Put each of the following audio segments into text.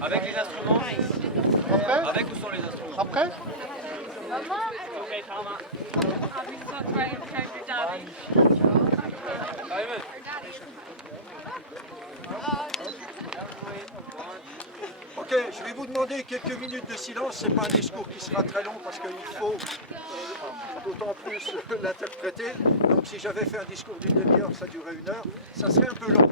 Avec les instruments. Après? Avec ou sans les instruments? Après? Ok, je vais vous demander quelques minutes de silence. C'est pas un discours qui sera très long parce qu'il faut d'autant plus l'interpréter. Donc si j'avais fait un discours d'une demi-heure, ça durait 1 heure, ça serait un peu long.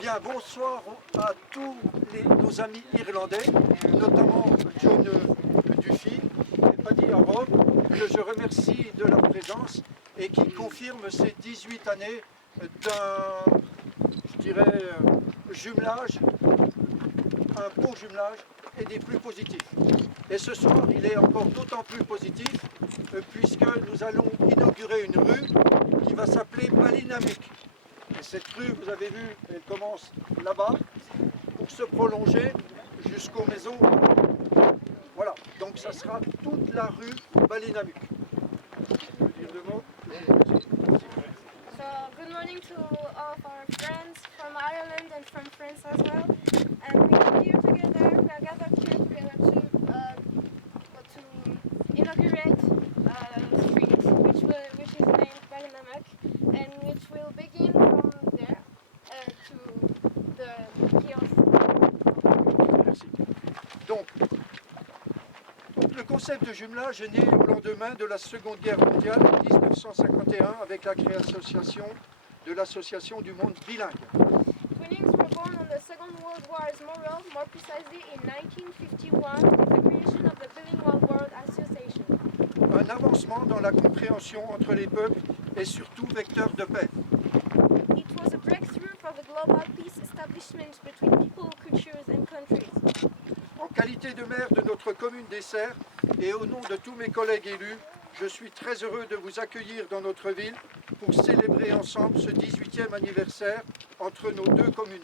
Bien, bonsoir à tous nos amis irlandais, notamment John Duffy et Paddy Harrow, que je remercie de leur présence et qui confirment ces 18 années d'un, je dirais, jumelage, un beau jumelage et des plus positifs. Et ce soir, il est encore d'autant plus positif puisque nous allons inaugurer une rue qui va s'appeler Ballinamuck. Et cette rue, vous avez vu, elle commence là-bas pour se prolonger jusqu'aux maisons. Voilà, donc ça sera toute la rue Ballinamuck. Je veux dire deux mots. So, good morning to all of our friends from Ireland and from France as well. And we are here together, we are gathered here together to inaugurate a street which is named Ballinamuck and which will begin from there to the kiosk. Merci. Donc, le concept de jumelage est né au lendemain de la Seconde Guerre mondiale en 1951 avec la création de l'Association du monde bilingue. Twinnings were born on the Second World War's morale, more precisely in 1951 with the creation of the Bilingual World Association. Un avancement dans la compréhension entre les peuples et surtout vecteur de paix. It was a breakthrough for the global peace establishment between people, cultures and countries. En qualité de maire de notre commune d'Essert et au nom de tous mes collègues élus, je suis très heureux de vous accueillir dans notre ville pour célébrer ensemble ce 18e anniversaire entre nos deux communes.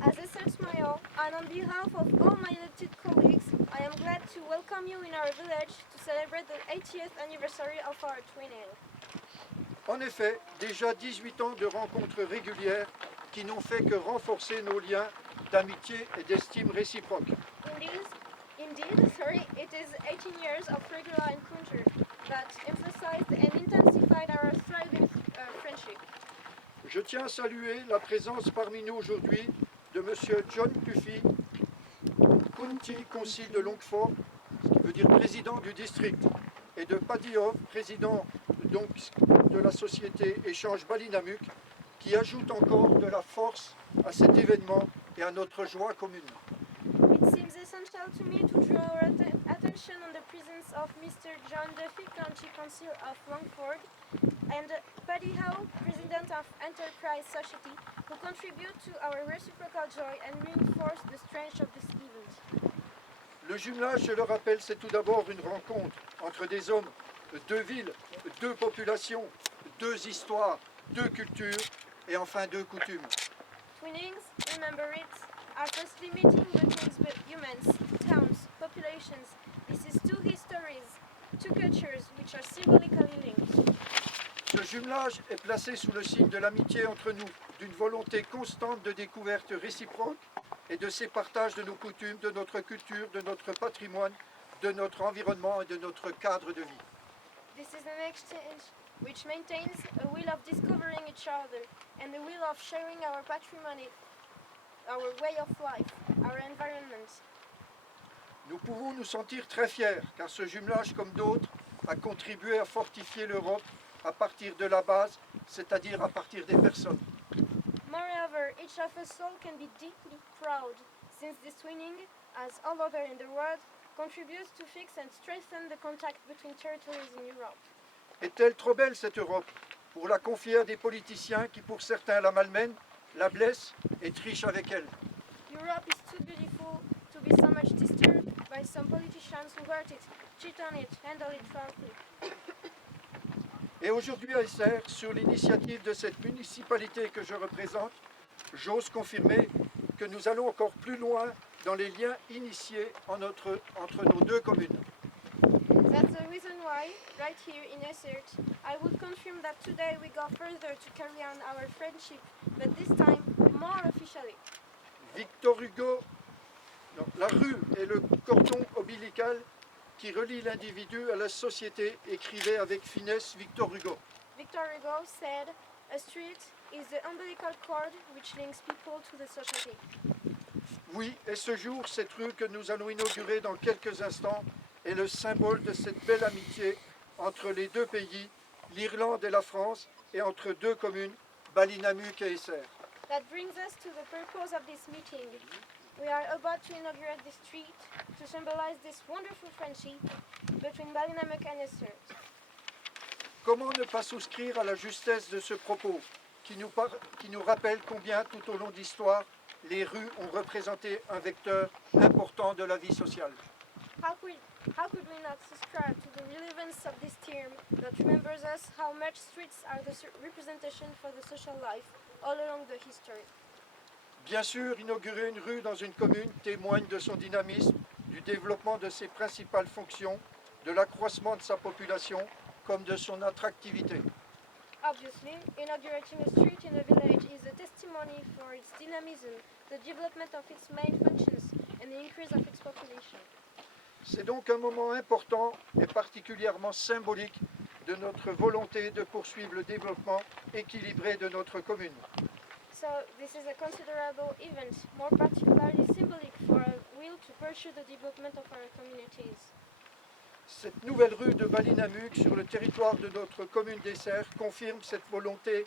As Essert's mayor, and on behalf of all my elected colleagues, I am glad to welcome you in our village to celebrate the 80th anniversary of our twinning. En effet, déjà 18 ans de rencontres régulières qui n'ont fait que renforcer nos liens d'amitié et d'estime réciproque. Indeed, it is 18 years of regular encounters that emphasized and intensified our thriving friendship. Je tiens à saluer la présence parmi nous aujourd'hui de M. John Duffy, County Council de Longford, ce qui veut dire président du district, et de Paddy Harrow, président donc de la société Échange Ballinamuck, qui ajoute encore de la force à cet événement et à notre joie commune. It seems essential to me to draw our attention on the presence of Mr. John Duffy, County Council of Longford, and Paddy Howe, President of Enterprise Society, who contribute to our reciprocal joy and reinforce the strength of this event. Le jumelage, je le rappelle, c'est tout d'abord une rencontre entre des hommes, deux villes, deux populations, deux histoires, deux cultures et enfin deux coutumes. Twinnings, remember it, are firstly meeting between humans, towns, populations. This is two histories, two cultures which are symbolically linked. Ce jumelage est placé sous le signe de l'amitié entre nous, d'une volonté constante de découverte réciproque et de ces partages de nos coutumes, de notre culture, de notre patrimoine, de notre environnement et de notre cadre de vie. This is an exchange which maintains a will of discovering each other and the will of sharing our patrimony, our way of life, our environment. Nous pouvons nous sentir très fiers car ce jumelage, comme d'autres, a contribué à fortifier l'Europe à partir de la base, c'est-à-dire à partir des personnes. Moreover, each of us all can be deeply proud, since this twinning, as all over in the world, contributes to fix and strengthen the contact between territories in Europe. Est-elle trop belle cette Europe pour la confier à des politiciens qui pour certains la malmènent, la blessent et trichent avec elle? Europe is too beautiful to be so much disturbed by some politicians who hurt it, cheat on it, handle it falsely. Et aujourd'hui à Essert, sur l'initiative de cette municipalité que je représente, j'ose confirmer que nous allons encore plus loin dans les liens initiés entre nos deux communes. That's the reason why, right here in Essert, I would confirm that today we go further to carry on our friendship, but this time more officially. Victor Hugo, non, la rue est le cordon ombilical qui relie l'individu à la société, écrivait avec finesse Victor Hugo. Victor Hugo said, "A street is the umbilical cord which links people to the society." Oui, et ce jour, cette rue que nous allons inaugurer dans quelques instants est le symbole de cette belle amitié entre les deux pays, l'Irlande et la France, et entre deux communes, Ballinamuk et Essert. That brings us to the purpose of this meeting. We are about to inaugurate this street to symbolize this wonderful friendship between Ballinamuk and Essert. Comment ne pas souscrire à la justesse de ce propos qui nous rappelle combien tout au long de l'histoire, les rues ont représenté un vecteur important de la vie sociale. How could we not subscribe to the relevance of this term that remembers us how much streets are the representation for the social life all along the history? Bien sûr, inaugurer une rue dans une commune témoigne de son dynamisme, du développement de ses principales fonctions, de l'accroissement de sa population, comme de son attractivité. Obviously, inaugurating a street in a village is a testimony for its dynamism, the development of its main functions, and the increase of its population. C'est donc un moment important et particulièrement symbolique de notre volonté de poursuivre le développement équilibré de notre commune. So this is a considerable event, more particularly symbolic for our will to pursue the development of our communities. Cette nouvelle rue de Ballinamuk sur le territoire de notre commune d'Essert confirme cette volonté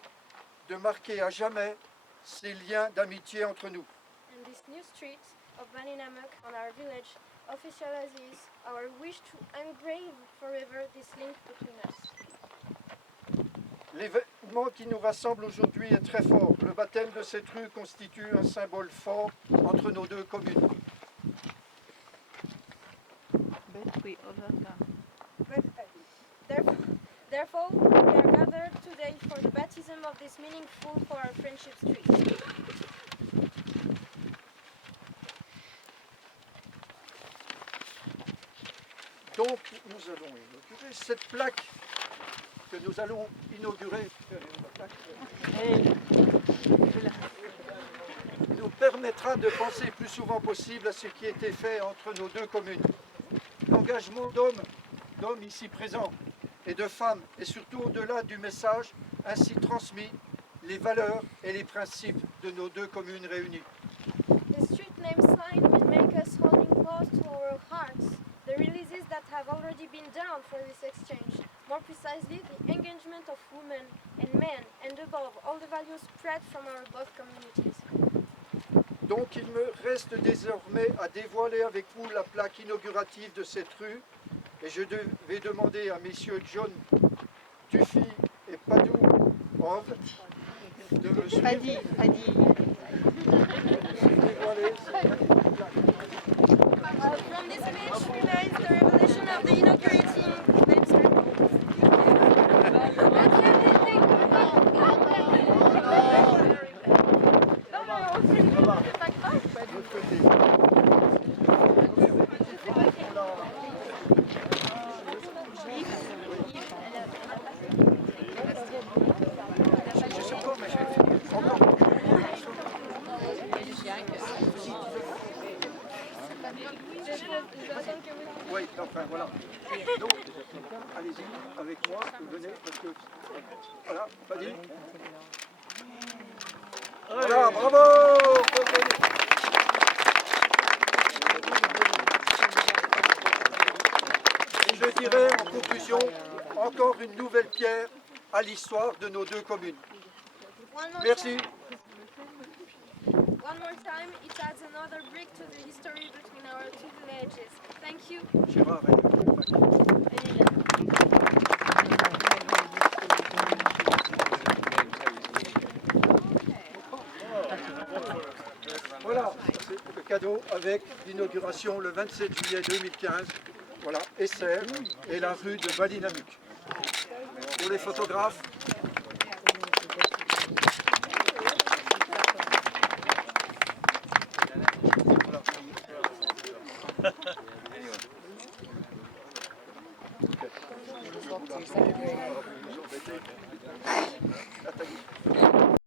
de marquer à jamais ces liens d'amitié entre nous. And this new street of Ballinamuk on our village officializes our wish to engrave forever this link between us. L'événement qui nous rassemble aujourd'hui est très fort. Le baptême de cette rue constitue un symbole fort entre nos deux communes. Therefore, we are gathered today for the baptism of this meaningful for our friendship street. Donc, nous allons inaugurer cette plaque que nous allons inaugurer. Nous permettra de penser plus souvent possible à ce qui a été fait entre nos deux communes. L'engagement d'hommes ici présents et de femmes, et surtout au-delà du message ainsi transmis, les valeurs et les principes de nos deux communes réunies. The street name sign will make us holding close to our hearts the releases that have already been done for this exchange, more precisely the engagement of women and men, and above all the values spread from our both communities. Donc il me reste désormais à dévoiler avec vous la plaque inaugurative de cette rue, et je vais demander à messieurs John Duffy et Padou Hove de me suivre. Dévoiler cette plaque. From this image remains the revelation of the inaugurating website. Je sais pas, mais je vais finir. Encore. Oui, enfin voilà. Donc, allez-y avec moi, venez, parce que. Voilà, pas dit. Voilà, bravo! Et je dirais en conclusion, encore une nouvelle pierre à l'histoire de nos deux communes. Merci. One more time, it adds another brick to the history between our two villages. Thank you. Gérard, voilà, c'est le cadeau avec l'inauguration le 27 juillet 2015. Voilà, Essert et la rue de Ballinamuk. Pour les photographes, Nathalie.